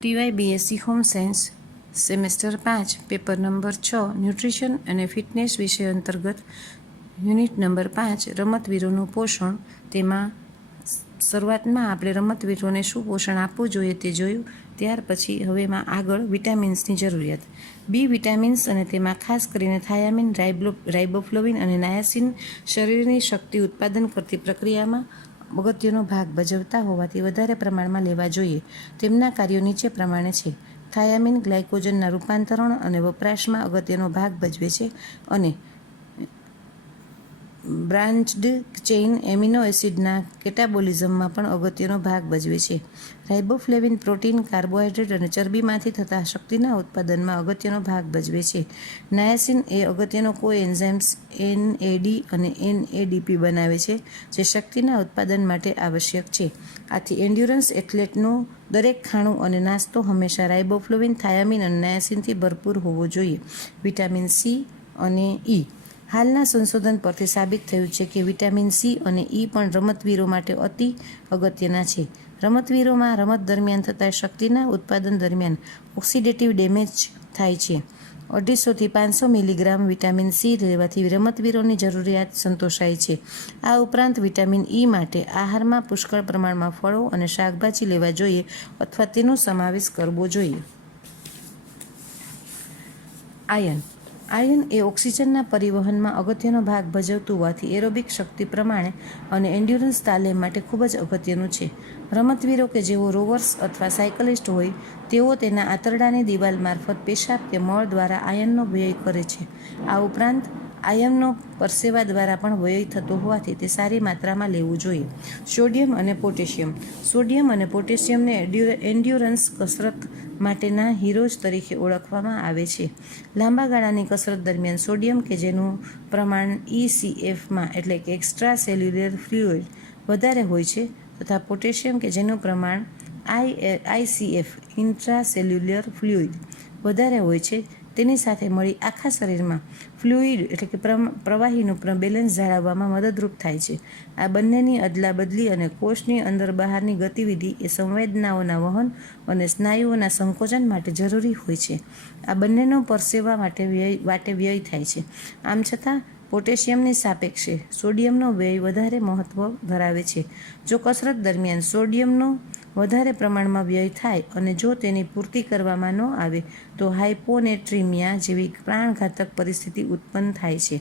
ટીવાય BSc home science semester 5 paper number 6 nutrition અને fitness વિષય અંતર્ગત યુનિટ નંબર 5 રમતવીરોનું પોષણ. તેમાં શરૂઆતમાં આપણે રમતવીરોને શું પોષણ આપવું જોઈએ તે જોયું. ત્યાર પછી હવેમાં આગળ વિટામિન્સની જરૂરિયાત. બી વિટામિન્સ અને તેમાં ખાસ કરીને થાયામિન, રાઇબોફ્લોવિન અને નાયાસિન શરીરની શક્તિ ઉત્પાદન કરતી પ્રક્રિયામાં અગત્યનો ભાગ ભજવતા હોવાથી વધારે પ્રમાણમાં લેવા જોઈએ. તેમના કાર્યો નીચે પ્રમાણે છે. થાયામિન ગ્લાયકોજનના રૂપાંતરણ અને વપરાશમાં અગત્યનો ભાગ ભજવે છે અને બ્રાન્ચ્ડ ચેઇન એમિનો એસિડના કેટાબોલિઝમમાં પણ અગત્યનો ભાગ ભજવે છે. રાઇબોફ્લેવિન પ્રોટીન, કાર્બોહાઈડ્રેટ અને ચરબીમાંથી થતા શક્તિના ઉત્પાદનમાં અગત્યનો ભાગ ભજવે છે. નાયાસિન એ અગત્યનો કોએન્ઝાઇમ્સ એનએડી અને એનએડીપી બનાવે છે, જે શક્તિના ઉત્પાદન માટે આવશ્યક છે. આથી એન્ડ્યુરન્સ એથ્લેટનું દરેક ખાણું અને નાસ્તો હંમેશા રાઇબોફ્લોવિન, થાયામિન અને નાયાસિનથી ભરપૂર હોવો જોઈએ. વિટામિન સી અને ઈ. હાલના સંશોધન પરથી સાબિત થયું છે કે વિટામિન સી અને ઈ પણ રમતવીરો માટે અતિ અગત્યના છે. રમતવીરોમાં રમત દરમિયાન થતા શક્તિના ઉત્પાદન દરમિયાન ઓક્સિડેટિવ ડેમેજ થાય છે. 250 થી 500 મિલીગ્રામ વિટામિન સી લેવાથી રમતવીરોની જરૂરિયાત સંતોષાય છે. આ ઉપરાંત વિટામિન ઈ માટે આહારમાં પુષ્કળ પ્રમાણમાં ફળો અને શાકભાજી લેવા જોઈએ અથવા તેનો સમાવેશ કરવો જોઈએ. આયર્ન. આયર્ન એ ઓક્સિજનના પરિવહનમાં અગત્યનો ભાગ ભજવતું હોવાથી એરોબિક શક્તિ પ્રમાણે અને એન્ડ્યુરન્સ તાલીમ માટે ખૂબ જ અગત્યનું છે. રમતવીરો કે જેઓ રોવર્સ અથવા સાયકલિસ્ટ હોય તેઓ તેના આંતરડાની દિવાલ મારફત પેશાબ કે મળ દ્વારા આયર્નનો વ્યય કરે છે. આ ઉપરાંત આયર્નનો પરસેવા દ્વારા પણ વ્યય થતો હોવાથી તે સારી માત્રામાં લેવું જોઈએ. સોડિયમ અને પોટેશિયમ. સોડિયમ અને પોટેશિયમને એન્ડ્યુરન્સ કસરત માટેના હીરોઝ તરીકે ઓળખવામાં આવે છે. લાંબા ગાળાની કસરત દરમિયાન સોડિયમ કે જેનું પ્રમાણ ECFમાં એટલે કે એક્સ્ટ્રા સેલ્યુલર ફ્લુઇડ વધારે હોય છે તથા પોટેશિયમ કે જેનું પ્રમાણ ICF ઇન્ટ્રા સેલ્યુલર ફ્લુઇડ વધારે હોય છે, તેની સાથે મળી આખા શરીરમાં ફ્લુઇડ એટલે કે પ્રવાહીનું બેલેન્સ જાળવવામાં મદદરૂપ થાય છે. આ બંનેની અદલા બદલી અને કોષની અંદર બહારની ગતિવિધિ એ સંવેદનાઓના વહન અને સ્નાયુઓના સંકોચન માટે જરૂરી હોય છે. આ બંનેનો પરસેવા માટે વ્યય થાય છે. આમ છતાં પોટેશિયમની સાપેક્ષે સોડિયમનો વ્યય વધારે મહત્વ ધરાવે છે. જો કસરત દરમિયાન સોડિયમનો વધારે પ્રમાણમાં વ્યય થાય અને જો તેની પૂર્તિ કરવામાં ન આવે તો હાઇપોનેટ્રીમિયા જેવી પ્રાણઘાતક પરિસ્થિતિ ઉત્પન્ન થાય છે.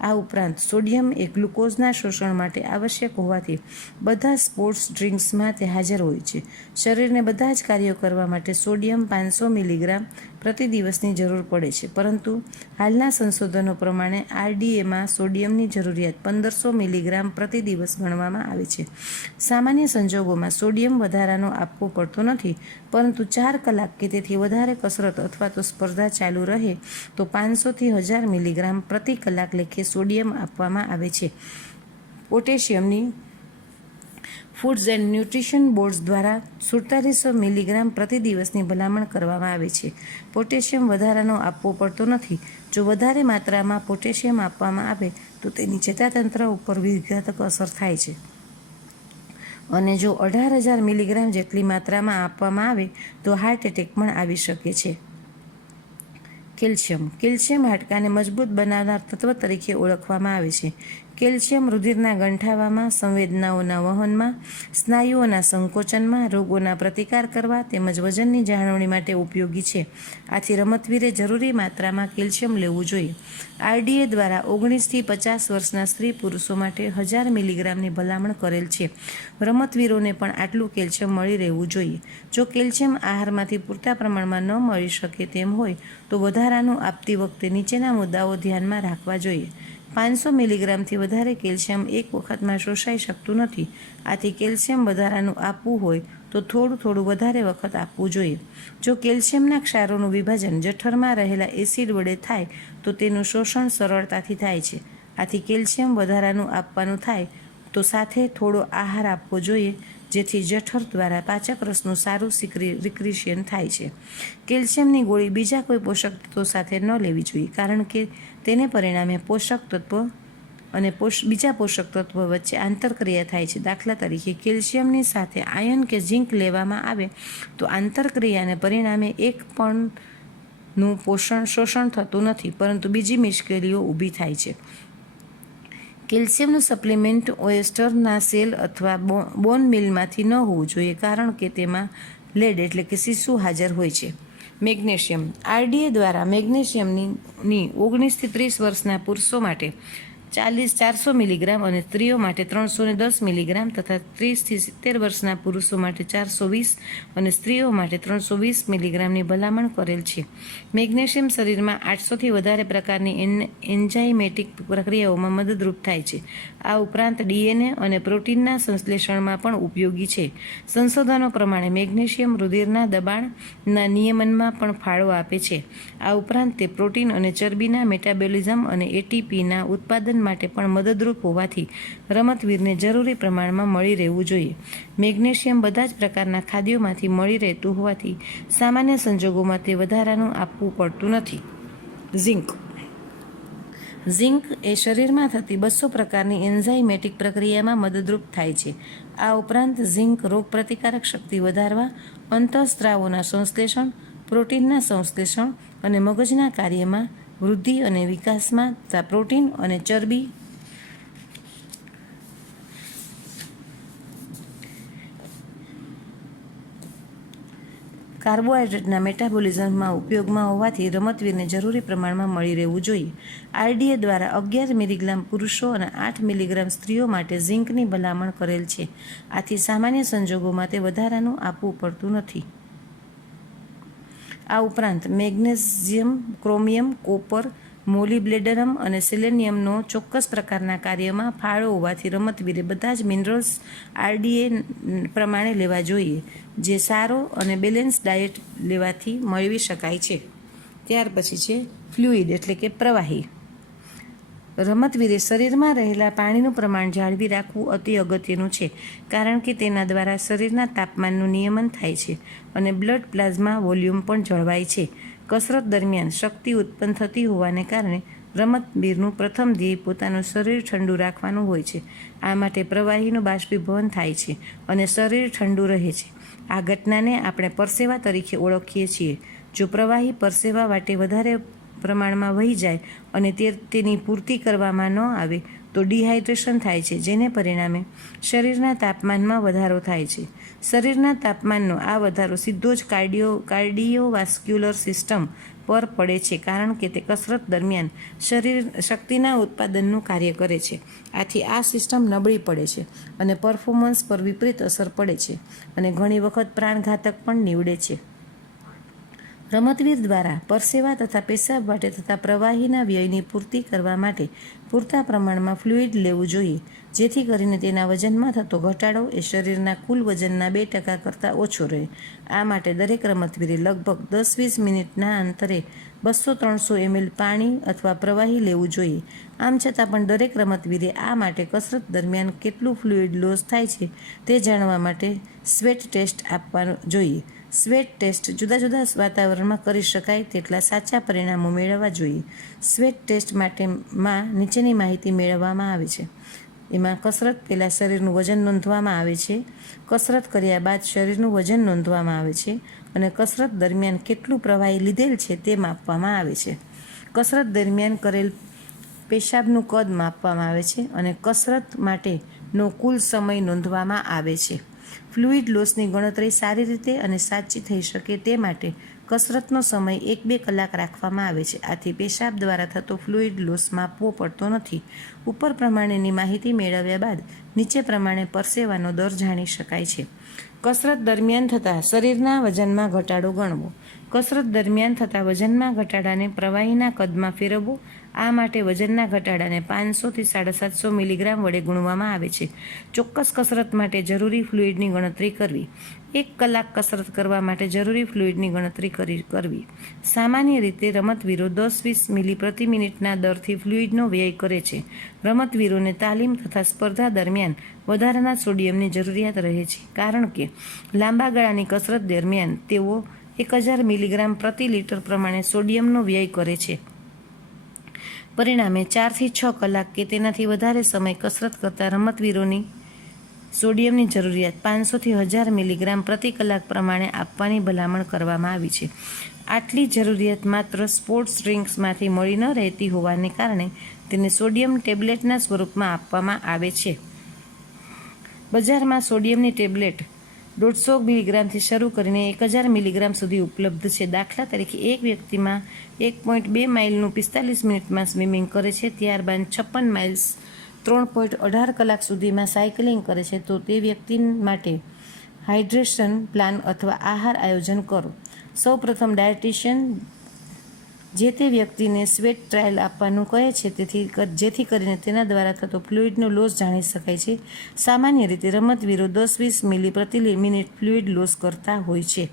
આ ઉપરાંત સોડિયમ એ ગ્લુકોઝના શોષણ માટે આવશ્યક હોવાથી બધા સ્પોર્ટ્સ ડ્રિંક્સમાં તે હાજર હોય છે. શરીરને બધા જ કાર્યો કરવા માટે સોડિયમ 500 મિલીગ્રામ પ્રતિ દિવસની જરૂર પડે છે, પરંતુ હાલના સંશોધનો પ્રમાણે RDAમાં સોડિયમની જરૂરિયાત 1500 મિલીગ્રામ પ્રતિ દિવસ ગણવામાં આવે છે. સામાન્ય સંજોગોમાં સોડિયમ વધારાનો આપવો પડતો નથી, પરંતુ 4 કલાક કે તેથી વધારે કસરત અથવા તો સ્પર્ધા ચાલુ રહે તો 500 થી 1000 મિલીગ્રામ પ્રતિ કલાક લેખે સોડિયમ આપવામાં આવે છે. પોટેશિયમની ફૂડ્સ એન્ડ ન્યુટ્રિશન બોર્ડ્સ દ્વારા 4700 મિલીગ્રામ પ્રતિ દિવસની ભલામણ કરવામાં આવે છે. પોટેશિયમ વધારાનો આપવો પડતો નથી. જો વધારે માત્રામાં પોટેશિયમ આપવામાં આવે તો તેની ચેતાતંત્ર ઉપર વિઘાતક અસર થાય છે અને જો 18000 મિલીગ્રામ જેટલી માત્રામાં આપવામાં આવે તો હાર્ટ એટેક પણ આવી શકે છે. કેલ્શિયમ. કેલ્શિયમ હાડકાને મજબૂત બનાવનાર તત્વ તરીકે ઓળખવામાં આવે છે. કેલ્શિયમ રુધિરના ગંઠાવામાં, સંવેદનાઓના વહનમાં, સ્નાયુઓના સંકોચનમાં, રોગોના પ્રતિકાર કરવા તેમજ વજનની જાળવણી માટે ઉપયોગી છે. આથી રમતવીરે જરૂરી માત્રામાં કેલ્શિયમ લેવું જોઈએ. RDA દ્વારા 19 થી 50 વર્ષના સ્ત્રી પુરુષો માટે 1000 મિલીગ્રામની ભલામણ કરેલ છે. રમતવીરોને પણ આટલું કેલ્શિયમ મળી રહેવું જોઈએ. જો કેલ્શિયમ આહારમાંથી પૂરતા પ્રમાણમાં ન મળી શકે તેમ હોય તો વધારાનું આપતી વખતે નીચેના મુદ્દાઓ ધ્યાનમાં રાખવા જોઈએ. 500 મિલીગ્રામથી વધારે કેલ્શિયમ એક વખતમાં શોષાઈ શકતું નથી. આથી કેલ્શિયમ વધારાનું આપવું હોય તો થોડું વધારે વખત આપવું જોઈએ. જો કેલ્શિયમના ક્ષારોનું વિભાજન જઠરમાં રહેલા એસિડ વડે થાય તો તેનું શોષણ સરળતાથી થાય છે. આથી કેલ્શિયમ વધારાનું આપવાનું થાય તો સાથે થોડો આહાર આપવો જોઈએ, જેથી જઠર દ્વારા પાચક રસનું સારું રિક્રિએશન થાય છે. કેલ્શિયમની ગોળી બીજા કોઈ પોષક તત્વો સાથે ન લેવી જોઈએ, કારણ કે તેને પરિણામે પોષક તત્વ અને બીજા પોષક તત્વો વચ્ચે આંતરક્રિયા થાય છે. દાખલા તરીકે કેલ્શિયમની સાથે આયર્ન કે ઝિંક લેવામાં આવે તો આંતરક્રિયાને પરિણામે એક પણનું શોષણ થતું નથી, પરંતુ બીજી મુશ્કેલીઓ ઊભી થાય છે. કેલ્શિયમનું સપ્લિમેન્ટ ઓયસ્ટરના સેલ અથવા બોન મિલમાંથી ન હોવું જોઈએ, કારણ કે તેમાં લેડ એટલે કે સીસું હાજર હોય છે. મેગ્નેશિયમ. આરડીએ દ્વારા મેગ્નેશિયમની 19 થી 30 વર્ષના પુરુષો માટે 400 મિલીગ્રામ અને સ્ત્રીઓ માટે 310 મિલીગ્રામ તથા 30 થી 70 વર્ષના પુરુષો માટે 420 અને સ્ત્રીઓ માટે 320 મિલીગ્રામની ભલામણ કરેલ છે. મેગ્નેશિયમ શરીરમાં 800થી વધારે પ્રકારની એન્ઝાઇમેટિક પ્રક્રિયાઓમાં મદદરૂપ થાય છે. આ ઉપરાંત ડીએનએ અને પ્રોટીનના સંશ્લેષણમાં પણ ઉપયોગી છે. સંશોધનો પ્રમાણે મેગ્નેશિયમ રુધિરના દબાણના નિયમનમાં પણ ફાળો આપે છે. આ ઉપરાંત તે પ્રોટીન અને ચરબીના મેટાબોલિઝમ અને એટીપીના ઉત્પાદન માટે પણ મદદરૂપ હોવાથી રમતવીરને જરૂરી પ્રમાણમાં મળી રહેવું જોઈએ. મેગ્નેશિયમ બધા જ પ્રકારના ખાદ્યોમાંથી મળી રહેતું હોવાથી સામાન્ય સંજોગોમાં તે વધારાનું આપવું પડતું નથી. ઝિંક એ શરીરમાં થતી 200 પ્રકારની એન્ઝાઇમેટિક પ્રક્રિયામાં મદદરૂપ થાય છે. આ ઉપરાંત ઝિંક રોગપ્રતિકારક શક્તિ વધારવા, અંતઃસ્ત્રાવોના સંશ્લેષણ, પ્રોટીનના સંશ્લેષણ અને મગજના કાર્યમાં વૃદ્ધિ અને વિકાસમાં તથા પ્રોટીન અને ચરબી કાર્બોહાઈડ્રેટના મેટાબોલિઝમમાં ઉપયોગમાં હોવાથી રમતવીરને જરૂરી પ્રમાણમાં મળી રહેવું જોઈએ. આરડીએ દ્વારા 11 મિલીગ્રામ પુરુષો અને 8 મિલીગ્રામ સ્ત્રીઓ માટે ઝિંકની ભલામણ કરેલ છે. આથી સામાન્ય સંજોગોમાં તે વધારાનું આપવું પડતું નથી. આ ઉપરાંત મેગ્નેશિયમ, ક્રોમિયમ, કોપર, મોલિબ્ડેનમ અને સેલેનિયમનો ચોક્કસ પ્રકારના કાર્યમાં ફાળો હોવાથી રમતવીરે બધા જ મિનરલ્સ આરડીએ પ્રમાણે લેવા જોઈએ, જે સારો અને બેલેન્સ ડાયટ લેવાથી મેળવી શકાય છે. ત્યાર પછી છે ફ્લુઇડ એટલે કે પ્રવાહી. રમતવીરે શરીરમાં રહેલા પાણીનું પ્રમાણ જાળવી રાખવું અતિ અગત્યનું છે, કારણ કે તેના દ્વારા શરીરના તાપમાનનું નિયમન થાય છે અને બ્લડ પ્લાઝમા વોલ્યુમ પણ જળવાય છે. કસરત દરમિયાન શક્તિ ઉત્પન્ન થતી હોવાને કારણે રમતવીરનું પ્રથમ ધ્યેય પોતાનું શરીર ઠંડુ રાખવાનું હોય છે. આ માટે પ્રવાહીનું બાષ્પીભવન થાય છે અને શરીર ઠંડુ રહે છે. આ ઘટનાને આપણે પરસેવા તરીકે ઓળખીએ છીએ. જો પ્રવાહી પરસેવા વાટે વધારે પ્રમાણમાં વહી જાય અને તેની પૂર્તિ કરવામાં ન આવે તો ડિહાઇડ્રેશન થાય છે, જેને પરિણામે શરીરના તાપમાનમાં વધારો થાય છે. શરીરના તાપમાનનો આ વધારો સીધો જ કાર્ડિયોવાસ્ક્યુલર સિસ્ટમ પર પડે છે, કારણ કે તે કસરત દરમિયાન શક્તિના ઉત્પાદનનું કાર્ય કરે છે. આથી આ સિસ્ટમ નબળી પડે છે અને પરફોર્મન્સ પર વિપરીત અસર પડે છે અને ઘણી વખત પ્રાણઘાતક પણ નીવડે છે. રમતવીર દ્વારા પરસેવા તથા પેશાબ વાટે થતા પ્રવાહીના વ્યયની પૂર્તિ કરવા માટે પૂરતા પ્રમાણમાં ફ્લુઇડ લેવું જોઈએ, જેથી કરીને તેના વજનમાં થતો ઘટાડો એ શરીરના કુલ વજનના 2% કરતાં ઓછો રહે. આ માટે દરેક રમતવીરે લગભગ 10-20 મિનિટના અંતરે 200-300 ml પાણી અથવા પ્રવાહી લેવું જોઈએ. આમ છતાં પણ દરેક રમતવીરે આ માટે કસરત દરમિયાન કેટલું ફ્લુઇડ લોસ થાય છે તે જાણવા માટે સ્વેટ ટેસ્ટ આપવાનો જોઈએ. સ્વેટ ટેસ્ટ જુદા જુદા વાતાવરણમાં કરી શકાય તેટલા સાચા પરિણામો મેળવવા જોઈએ. સ્વેટ ટેસ્ટ માટેમાં નીચેની માહિતી મેળવવામાં આવે છે. એમાં કસરત પહેલાં શરીરનું વજન નોંધવામાં આવે છે, કસરત કર્યા બાદ શરીરનું વજન નોંધવામાં આવે છે અને કસરત દરમિયાન કેટલું પ્રવાહી લીધેલ છે તે માપવામાં આવે છે. કસરત દરમિયાન કરેલ પેશાબનું કદ માપવામાં આવે છે અને કસરત માટેનો કુલ સમય નોંધવામાં આવે છે. ફ્લુઇડ લોસની ગણતરી સારી રીતે અને સાચી થઈ શકે તે માટે કસરતનો સમય 1-2 કલાક રાખવામાં આવે છે. આથી પેશાબ દ્વારા થતો ફ્લુઇડ લોસ માપવો પડતો નથી. ઉપર પ્રમાણેની માહિતી મેળવ્યા બાદ નીચે પ્રમાણે પરસેવાનો દર જાણી શકાય છે. કસરત દરમિયાન થતા શરીરના વજનમાં ઘટાડો ગણવો. કસરત દરમિયાન થતા વજનમાં ઘટાડાને પ્રવાહીના કદમાં ફેરવવો. આ માટે વજનના ઘટાડાને 500 થી 750 મિલીગ્રામ વડે ગુણવામાં આવે છે. ચોક્કસ કસરત માટે જરૂરી ફ્લુઇડની ગણતરી કરવી. 1 કલાક કસરત કરવા માટે જરૂરી ફ્લુઇડની ગણતરી કરવી. સામાન્ય રીતે રમતવીરો 10-20 મિલી પ્રતિ મિનિટના દરથી ફ્લુઇડનો વ્યય કરે છે. રમતવીરોને તાલીમ તથા સ્પર્ધા દરમિયાન વધારાના સોડિયમની જરૂરિયાત રહે છે, કારણ કે લાંબા ગાળાની કસરત દરમિયાન તેઓ 1000 મિલીગ્રામ પ્રતિ લિટર પ્રમાણે સોડિયમનો વ્યય કરે છે. પરિણામે 4 થી 6 કલાક કે તેનાથી વધારે સમય કસરત કરતા રમતવીરોની સોડિયમની જરૂરિયાત 500 થી 1000 મિલીગ્રામ પ્રતિ કલાક પ્રમાણે આપવાની ભલામણ કરવામાં આવી છે. આટલી જરૂરિયાત માત્ર સ્પોર્ટ્સ ડ્રિંક્સમાંથી મળી ન રહેતી હોવાને કારણે તેને સોડિયમ ટેબ્લેટના સ્વરૂપમાં આપવામાં આવે છે. બજારમાં સોડિયમની ટેબ્લેટ 150 મિલીગ્રામથી શરૂ કરીને 1000 મિલીગ્રામ સુધી ઉપલબ્ધ છે. દાખલા તરીકે, એક વ્યક્તિમાં 1.2 માઇલનું 45 મિનિટમાં સ્વિમિંગ કરે છે, ત્યારબાદ 56 માઇલ્સ 3.18 કલાક સુધીમાં સાયકલિંગ કરે છે, તો તે વ્યક્તિ માટે હાઇડ્રેશન પ્લાન અથવા આહાર આયોજન કરો. સૌપ્રથમ, ડાયટિશિયન જે તે વ્યક્તિને સ્વેટ ટ્રાયલ આપવાનું કહે છે જેથી કરીને તેના દ્વારા થતો ફ્લુઇડનો લોસ જાણી શકાય છે. સામાન્ય રીતે રમતવીરો 10-20 મિલી પ્રતિ મિનિટ ફ્લુઇડ લોસ કરતા હોય છે.